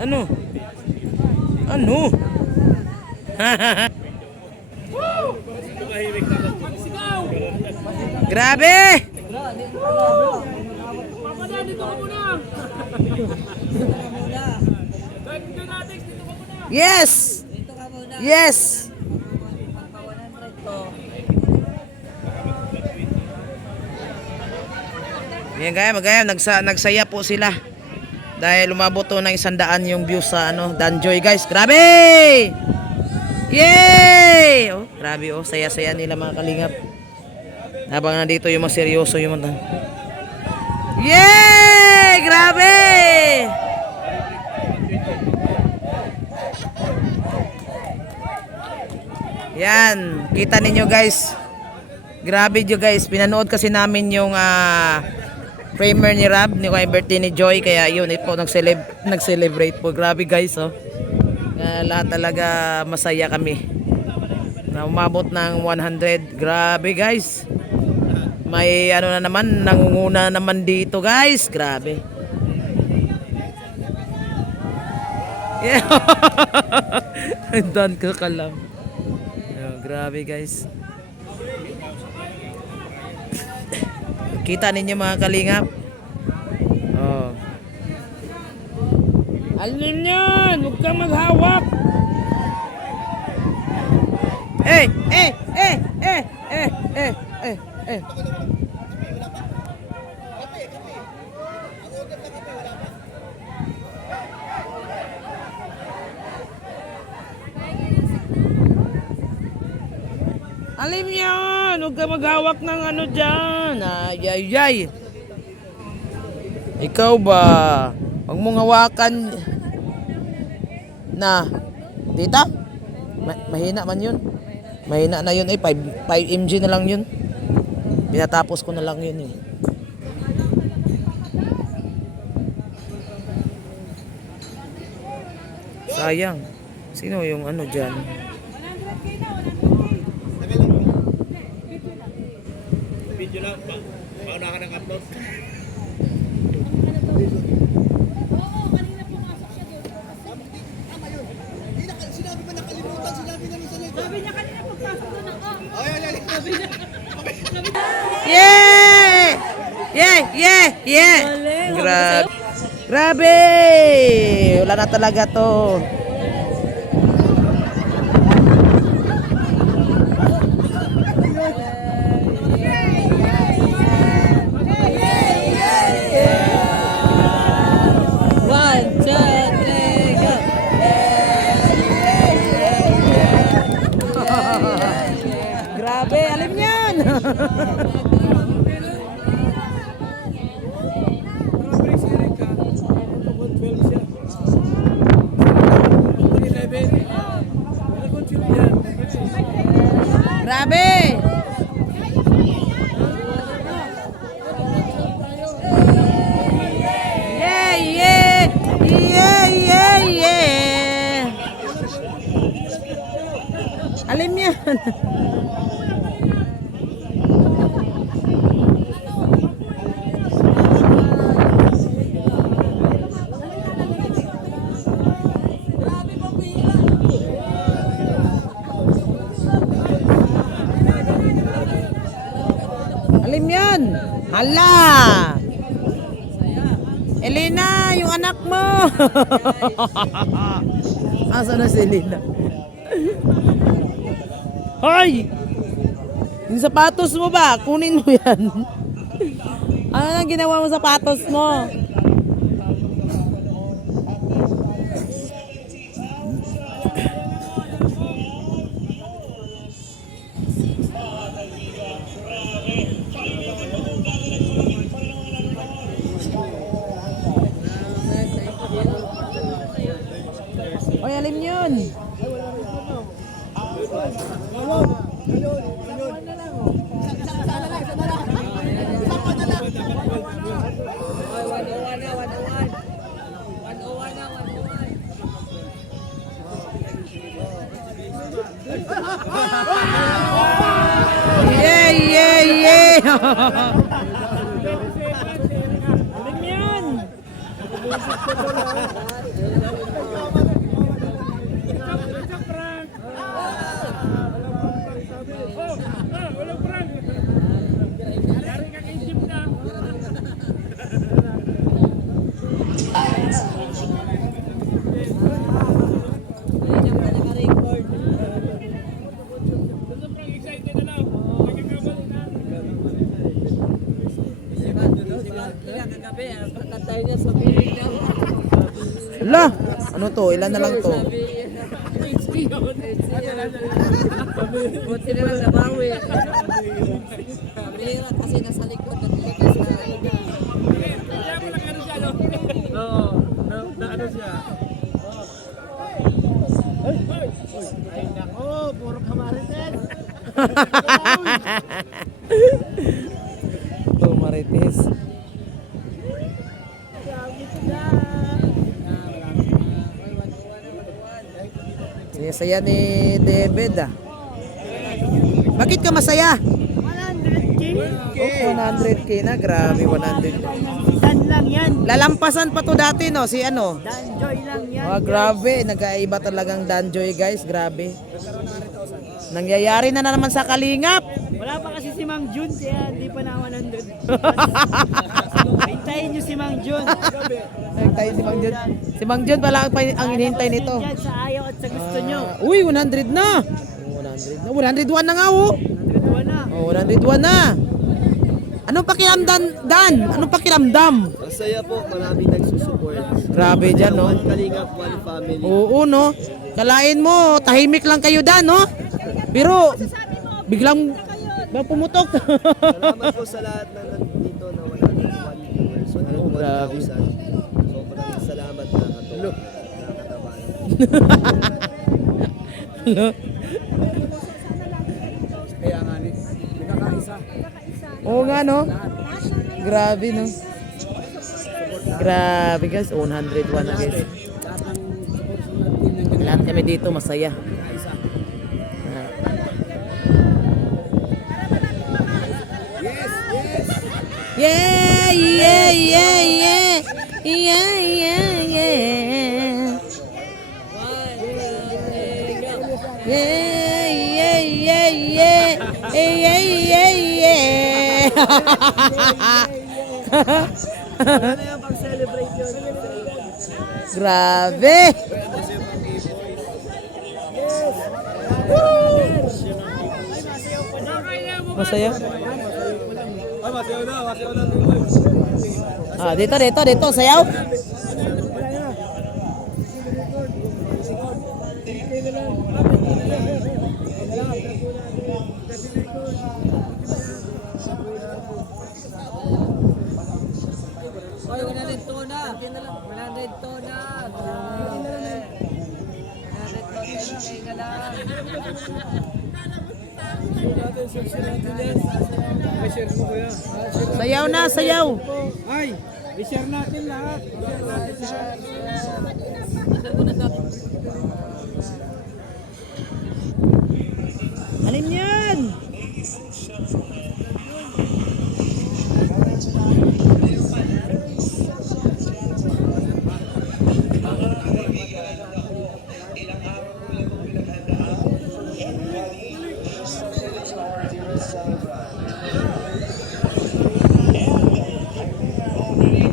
Ano? Ano? Grabe! Papadaan dito ka muna! Yes! Yes! Ayan guys, magayam, nagsa, nagsaya po sila. Dahil umabot to ng isang daan yung views sa ano, Danjoy guys. Grabe! Yay! Oh, grabe oh, saya-saya nila mga kalingap. Habang nandito yung mga seryoso yung mga... Yay! Grabe! Yan, kita ninyo guys. Grabe nyo guys, pinanood kasi namin yung ah, premiere ni Rab, ni birthday ni Joy, kaya yun, ito nag-celeb nag-celebrate po. Grabe guys, oh. Kaya lahat talaga masaya kami. Na umabot ng 100. Grabe guys. May ano na naman, nangunguna naman dito guys. Grabe. Yeah. Doon ko kalam. Yeah, grabe guys. Kita ninyo mga kalingap. Oh. Alim yan! Huwag kang maghawak! Eh! Eh! Eh! Eh! Eh! Eh! Eh! Eh! Alim yan! Huwag ka maghawak ng ano dyan! Ay, ay, ay! Ikaw ba? Huwag mong hawakan na. Tita? Ma- mahina man yun. Mahina na yun eh. 5, 5 mg na lang yun. Pinatapos ko na lang yun eh. Sayang. Sino yung ano dyan? na, mauna ka ng upload. Oo, kanina pumasok siya dito. Tama yun. Hindi na, sinabi ba nakalimutan, sinabi namin sa live. Sabi niya kanina pagpasok doon ng off. Oh, yan, yan. Niya. Yay! Yay! Yay! Yay! Grabe! Grabe! Wala na talaga to. Alim yan. Alim yan. Hala. Elena, yung anak mo. Asa na si Elena? Hoy! Yung sapatos mo ba? Kunin mo yan. ano nang ginawa mo sa sapatos mo? Yay, yay, yay! Alam yan! Ano to? Ilan na lang to? Buti na lang nabawi. Mahirap kasi nasa likod at likas na. Oo, ano siya? Ay nako, puro kamarites. Oh, marites. Saya ni David ah. Bakit ka masaya? 100K? Oh, 100k na, grabe 100. Dan lang yan. Lalampasan pa to dati no, si ano? Dan Joy lang yan. Oh, grabe, nagkaiba talagang Danjoy guys, grabe. Nangyayari na, na naman sa Kalingap. Wala pa kasi si Mang Jun, kaya hindi pa na 100. Hintayin nyo si Mang Jun. Hintayin si Mang Jun. Si Mang Jun pala ang, ang hinihintay nito. Sa ayaw sa gusto nyo. Ah, uy, 100 na. Oh, 100 na. 101 na nga oh. 101 na. Oh, 101 na. Anong pakiramdam, Dan? Anong pakiramdam? Masaya po, maraming nagsusupport. Grabe dyan, no? One Kalingap, one family. Oo, no? Kalain mo, tahimik lang kayo, Dan, no? Pero, biglang bang pumutok. Salamat po sa lahat na nandito na wala na 1 viewers. Wala Oh, grabe. 1,000. Sobrang salamat na katuwa. Nakakatawa Oo nga, no? Grabe, no? Grabe, guys. 101 na, guys. Lahat kami dito masaya. Ah. Yeah, yeah, yeah, yeah. Yeah, yeah, yeah. Yeah. Ano yung pag-celebrate yun? Grabe. Masaya? Ah, dito, dito, dito, sayaw. Oy, 100 to na. 100 to na. 100 to na lang. Sayaw na, sayaw. Ay, i-share natin lahat. Alin yan?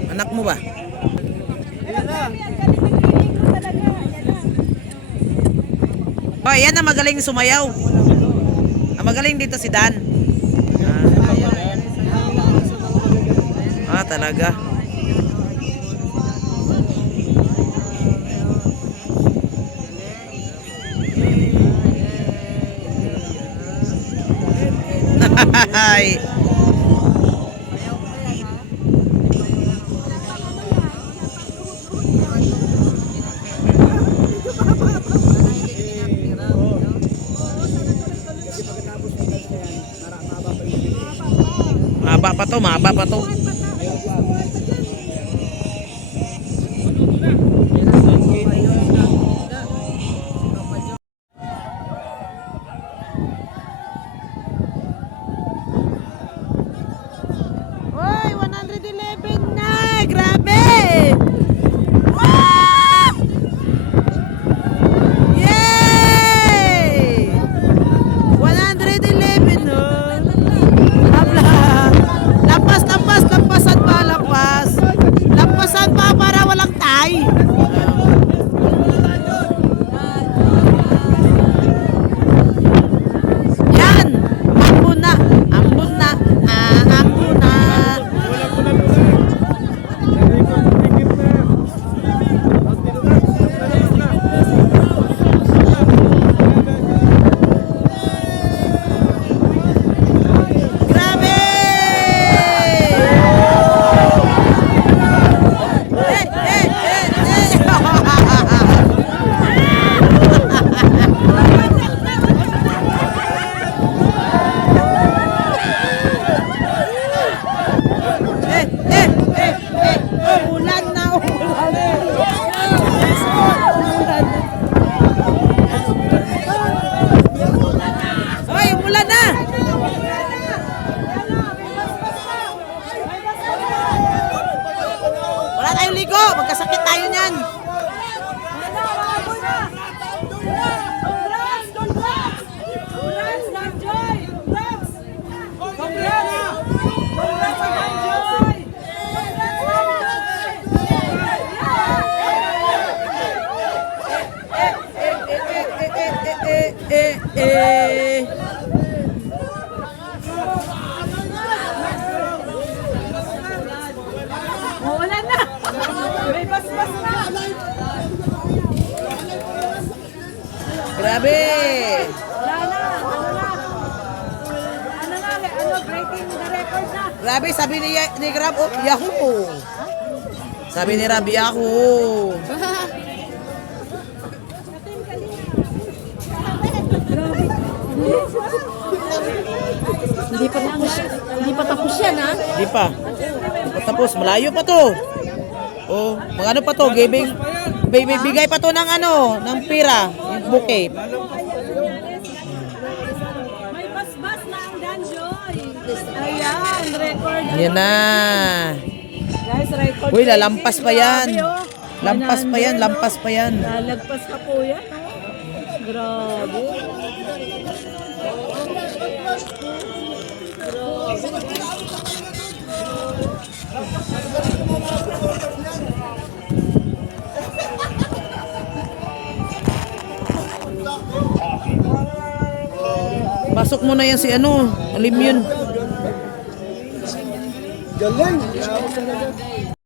Anak mo ba? Oh, yan na magaling sumayaw. Magaling dito si Dan. Ah, ah talaga. Ay. To, mahaba pa to. Grabe! Grabe, sabi ni, ni Grab, oh, Yahoo! Sabi ni Rab, Yahoo! Hindi pa, tapos, hindi pa tapos yan, ha? Hindi pa. Tapos, malayo pa to. Oh, magano pa to? Giving, bigay pa to ng ano, ng pira, yung bouquet. May basbas na ang Danjoy. Ayan, record. Yan na. Guys, record. Uy, lalampas pa yan. Grabe, oh. Lampas pa yan, lampas pa yan. Lalagpas pa po yan. oh. Grabe. Pasok mo na yan si ano, alim yun. Galing!